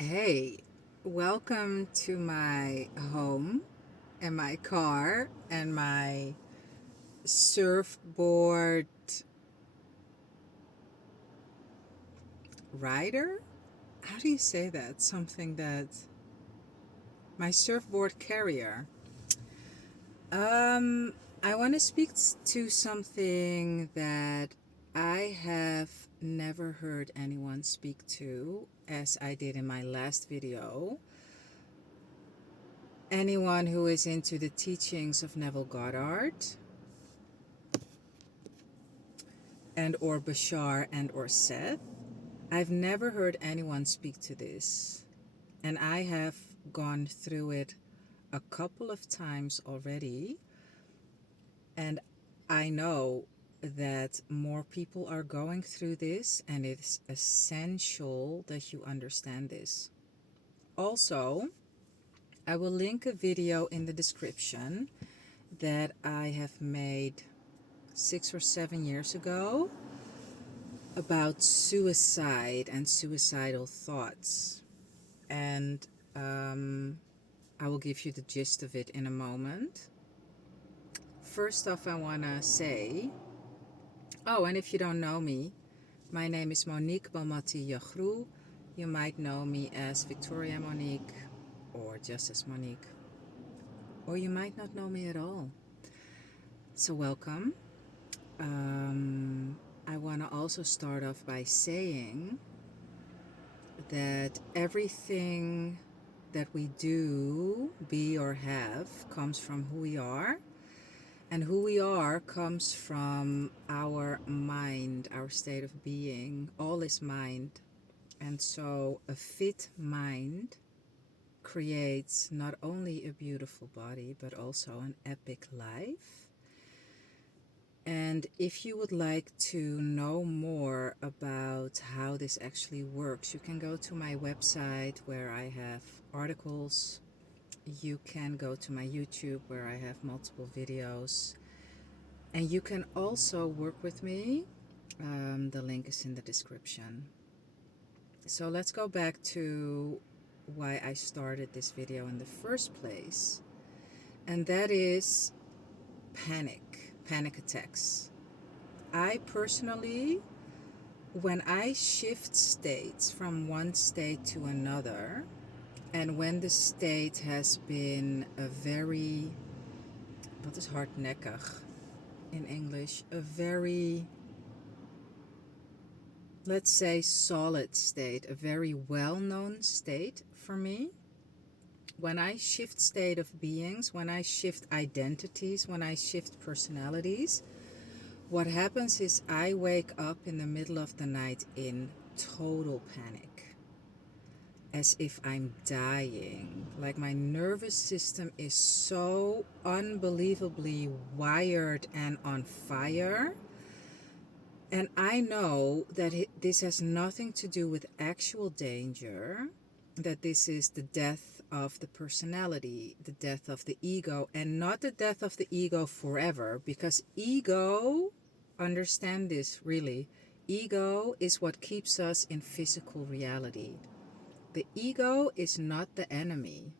Hey, welcome to my home and my car and my surfboard rider. How do you say that? Something that my surfboard carrier. Um, I want to speak to something that I have never heard anyone speak to, as I did in my last video. Anyone who is into the teachings of Neville Goddard and or Bashar and or Seth. I've never heard anyone speak to this, and I have gone through it a couple of times already, and I know that more people are going through this, and it's essential that you understand this. Also, I will link a video in the description that I have made 6 or 7 years ago about suicide and suicidal thoughts. And I will give you the gist of it in a moment. First off, I want to say, oh, and if you don't know me, my name is Monique Balmati Yachru. You might know me as Victoria-Monique or just as Monique, or you might not know me at all. So welcome. I want to also start off by saying that everything that we do, be, or have comes from who we are. And who we are comes from our mind, our state of being. All is mind. And so a fit mind creates not only a beautiful body, but also an epic life. And if you would like to know more about how this actually works, you can go to my website where I have articles. You can go to my YouTube where I have multiple videos. And you can also work with me. The link is in the description. So let's go back to why I started this video in the first place. And that is panic attacks. I personally, when I shift states from one state to another, and when the state has been a very, wat is hardnekkig in English? A very, let's say, solid state, a very well-known state for me. When I shift state of beings, when I shift identities, when I shift personalities, what happens is I wake up in the middle of the night in total panic, as if I'm dying. Like my nervous system is so unbelievably wired and on fire. And I know that this has nothing to do with actual danger, that this is the death of the personality, the death of the ego, and not the death of the ego forever, because ego, understand this really, ego is what keeps us in physical reality. The ego is not the enemy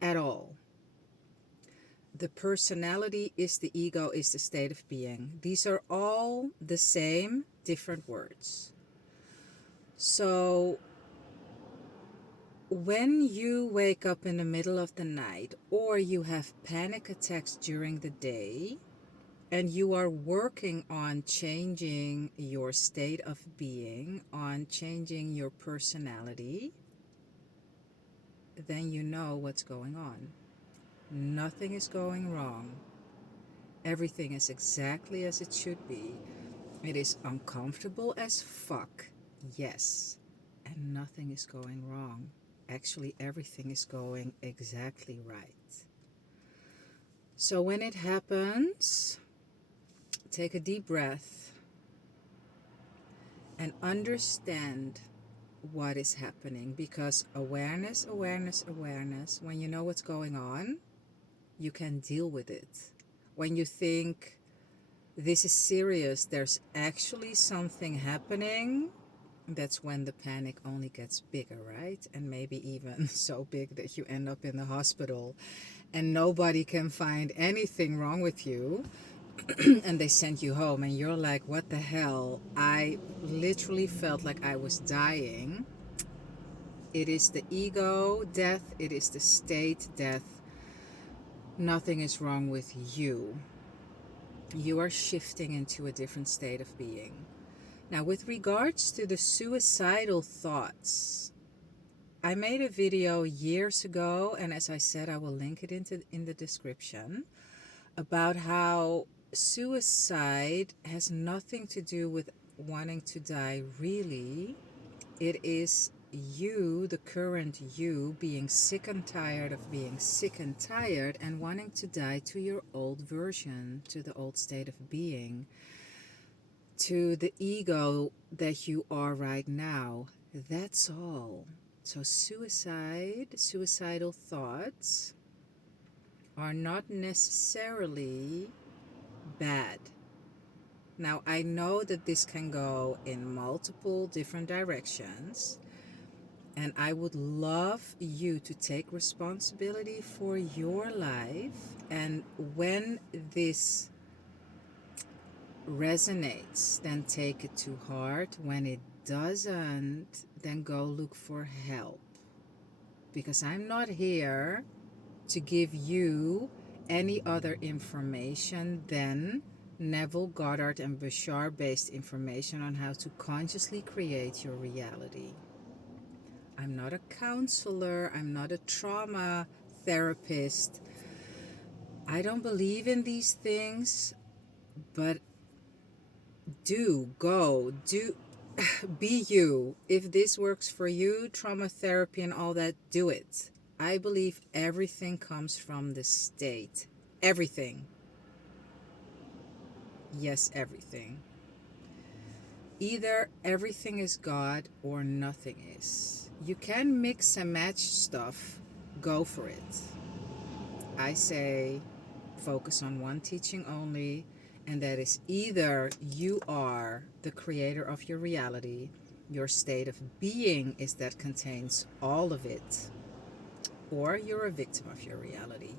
at all. The personality is the ego, is the state of being. These are all the same, different words. So when you wake up in the middle of the night or you have panic attacks during the day and you are working on changing your state of being, on changing your personality, then you know what's going on. Nothing is going wrong. Everything is exactly as it should be. It is uncomfortable as fuck, yes, and nothing is going wrong. Actually, everything is going exactly right. So when it happens, take a deep breath and understand what is happening, because awareness, when you know what's going on, you can deal with it. When you think this is serious, there's actually something happening, that's when the panic only gets bigger, right? And maybe even so big that you end up in the hospital and nobody can find anything wrong with you. And they send you home, and you're like, what the hell? I literally felt like I was dying. It is the ego death, it is the state death. Nothing is wrong with you. You are shifting into a different state of being. Now, with regards to the suicidal thoughts, I made a video years ago, and as I said, I will link it in the description, about how suicide has nothing to do with wanting to die, really. It is you, the current you, being sick and tired of being sick and tired and wanting to die to your old version, to the old state of being, to the ego that you are right now. That's all. So suicidal thoughts are not necessarily bad. Now, I know that this can go in multiple different directions, and I would love you to take responsibility for your life. And when this resonates, then take it to heart. When it doesn't, then go look for help. Because I'm not here to give you any other information than Neville Goddard and Bashar based information on how to consciously create your reality. I'm not a counselor, I'm not a trauma therapist. I don't believe in these things, but do be you. If this works for you, trauma therapy and all that, do it. I believe everything comes from the state. Everything. Yes, everything. Either everything is God or nothing is. You can mix and match stuff. Go for it. I say focus on one teaching only, and that is either you are the creator of your reality, your state of being is that contains all of it, or you're a victim of your reality.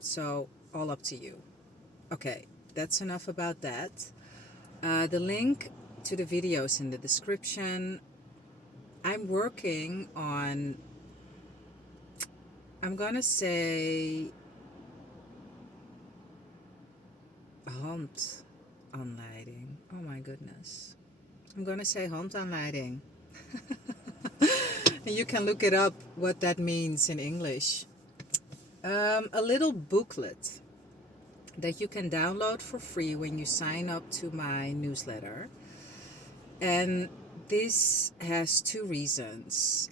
So, all up to you. Okay, that's enough about that. The link to the videos in the description. I'm working on, I'm gonna say, handaanleiding. Oh my goodness. I'm gonna say handaanleiding. And you can look it up what that means in English. A little booklet that you can download for free when you sign up to my newsletter. And this has two reasons.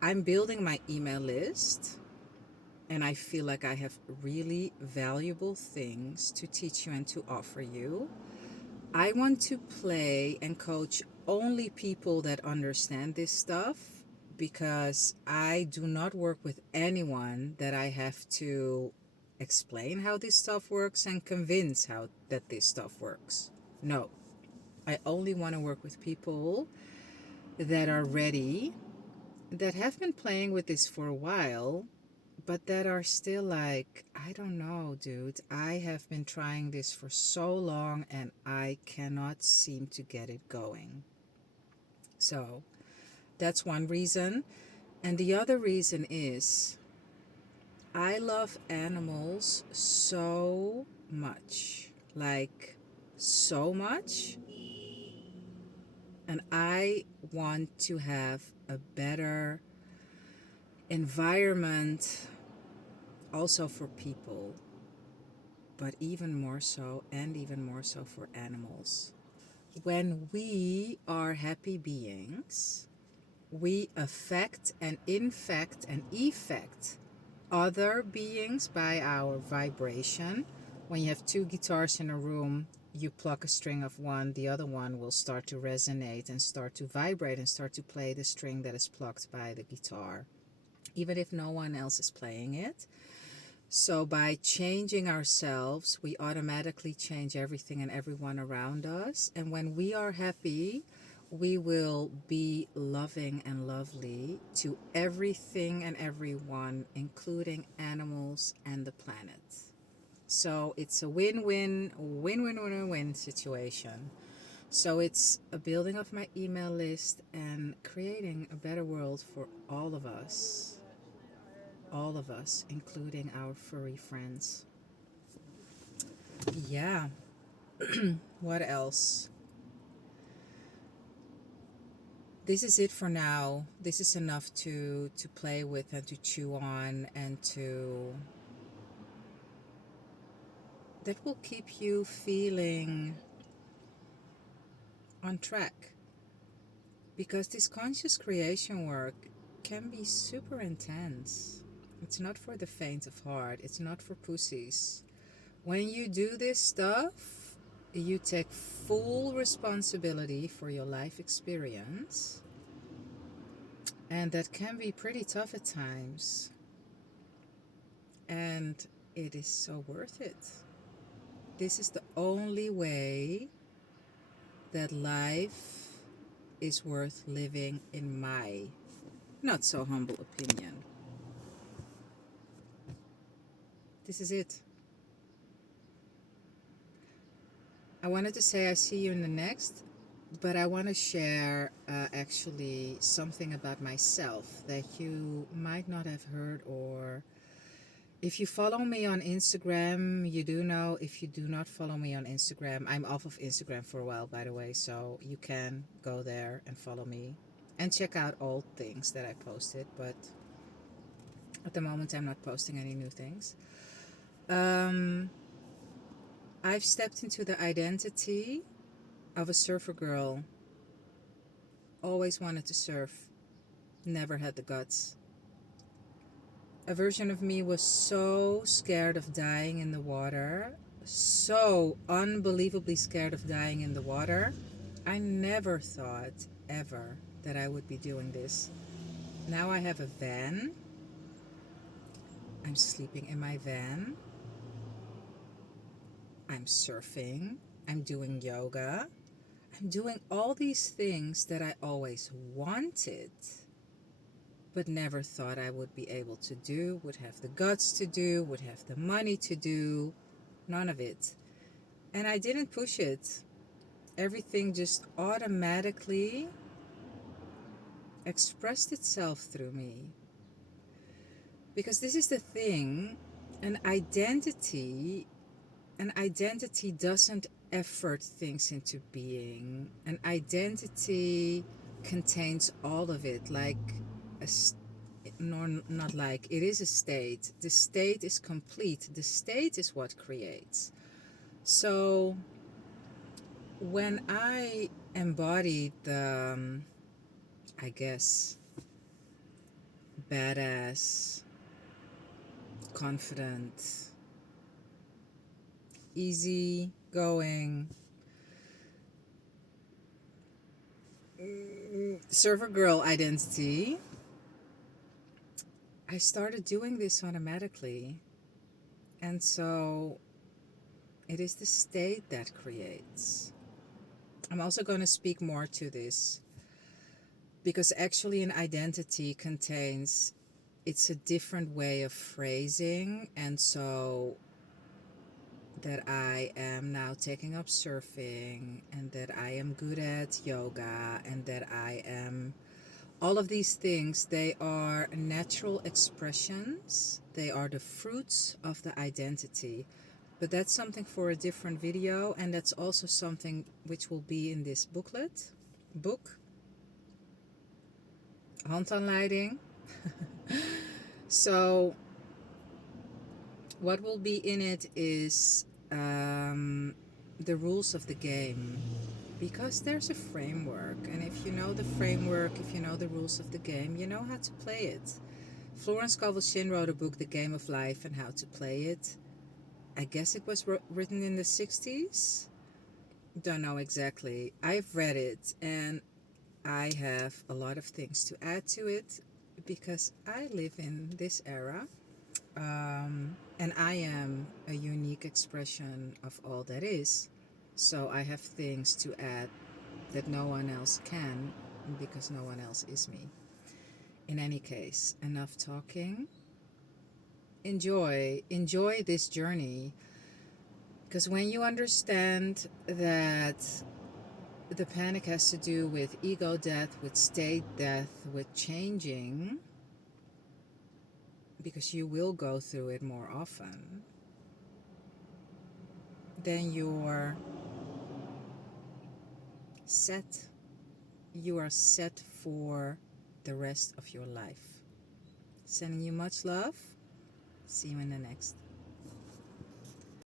I'm building my email list, and I feel like I have really valuable things to teach you and to offer you. I want to play and coach only people that understand this stuff, because I do not work with anyone that I have to explain how this stuff works and convince how that this stuff works. No, I only want to work with people that are ready, that have been playing with this for a while, but that are still like, I don't know, dude. I have been trying this for so long and I cannot seem to get it going. So that's one reason. And the other reason is I love animals so much. Like, so much. And I want to have a better environment also for people, but even more so for animals. When we are happy beings, we affect and infect and effect other beings by our vibration. When you have two guitars in a room, you pluck a string of one, the other one will start to resonate and start to vibrate and start to play the string that is plucked by the guitar, even if no one else is playing it. So by changing ourselves, we automatically change everything and everyone around us. And when we are happy, we will be loving and lovely to everything and everyone, including animals and the planet. So it's a win-win situation. So it's a building of my email list and creating a better world for all of us, including our furry friends. Yeah, what else? This is it for now. This is enough to play with and to chew on and to that will keep you feeling on track, because this conscious creation work can be super intense. It's not for the faint of heart. It's not for pussies. When you do this stuff, you take full responsibility for your life experience, and that can be pretty tough at times. And it is so worth it. This is the only way that life is worth living, in my not so humble opinion. This is it. I wanted to say I see you in the next, but I want to share actually something about myself that you might not have heard, or if you follow me on Instagram, you do know. If you do not follow me on Instagram, I'm off of Instagram for a while, by the way, so you can go there and follow me and check out old things that I posted, but at the moment I'm not posting any new things. I've stepped into the identity of a surfer girl. Always wanted to surf, never had the guts. A version of me was so scared of dying in the water, so unbelievably scared of dying in the water. I never thought ever that I would be doing this. Now I have a van. I'm sleeping in my van. I'm surfing. I'm doing yoga. I'm doing all these things that I always wanted, but never thought I would be able to do, would have the guts to do, would have the money to do. None of it. And I didn't push it. Everything just automatically expressed itself through me. Because this is the thing, an identity doesn't effort things into being. An identity contains all of it, like a not like, it is a state. The state is complete. The state is what creates. So when I embodied the, I guess, badass, confident, easy going surfer girl identity, I started doing this automatically. And so it is the state that creates. I'm also going to speak more to this, because actually an identity contains, it's a different way of phrasing. And so that I am now taking up surfing, and that I am good at yoga, and that I am all of these things, they are natural expressions. They are the fruits of the identity. But that's something for a different video, and that's also something which will be in this book, handaanleiding. So what will be in it is the rules of the game, because there's a framework, and if you know the framework, if you know the rules of the game, you know how to play it. Florence Scovel Shinn wrote a book, The Game of Life, and How to Play It. I guess it was written in the 60s. Don't know exactly. I've read it, and I have a lot of things to add to it, because I live in this era, and I am a unique expression of all that is. So I have things to add that no one else can, because no one else is me. In any case, enough talking. Enjoy this journey, because when you understand that the panic has to do with ego death, with state death, with changing, because you will go through it more often, then you're set. You are set for the rest of your life. Sending you much love. See you in the next.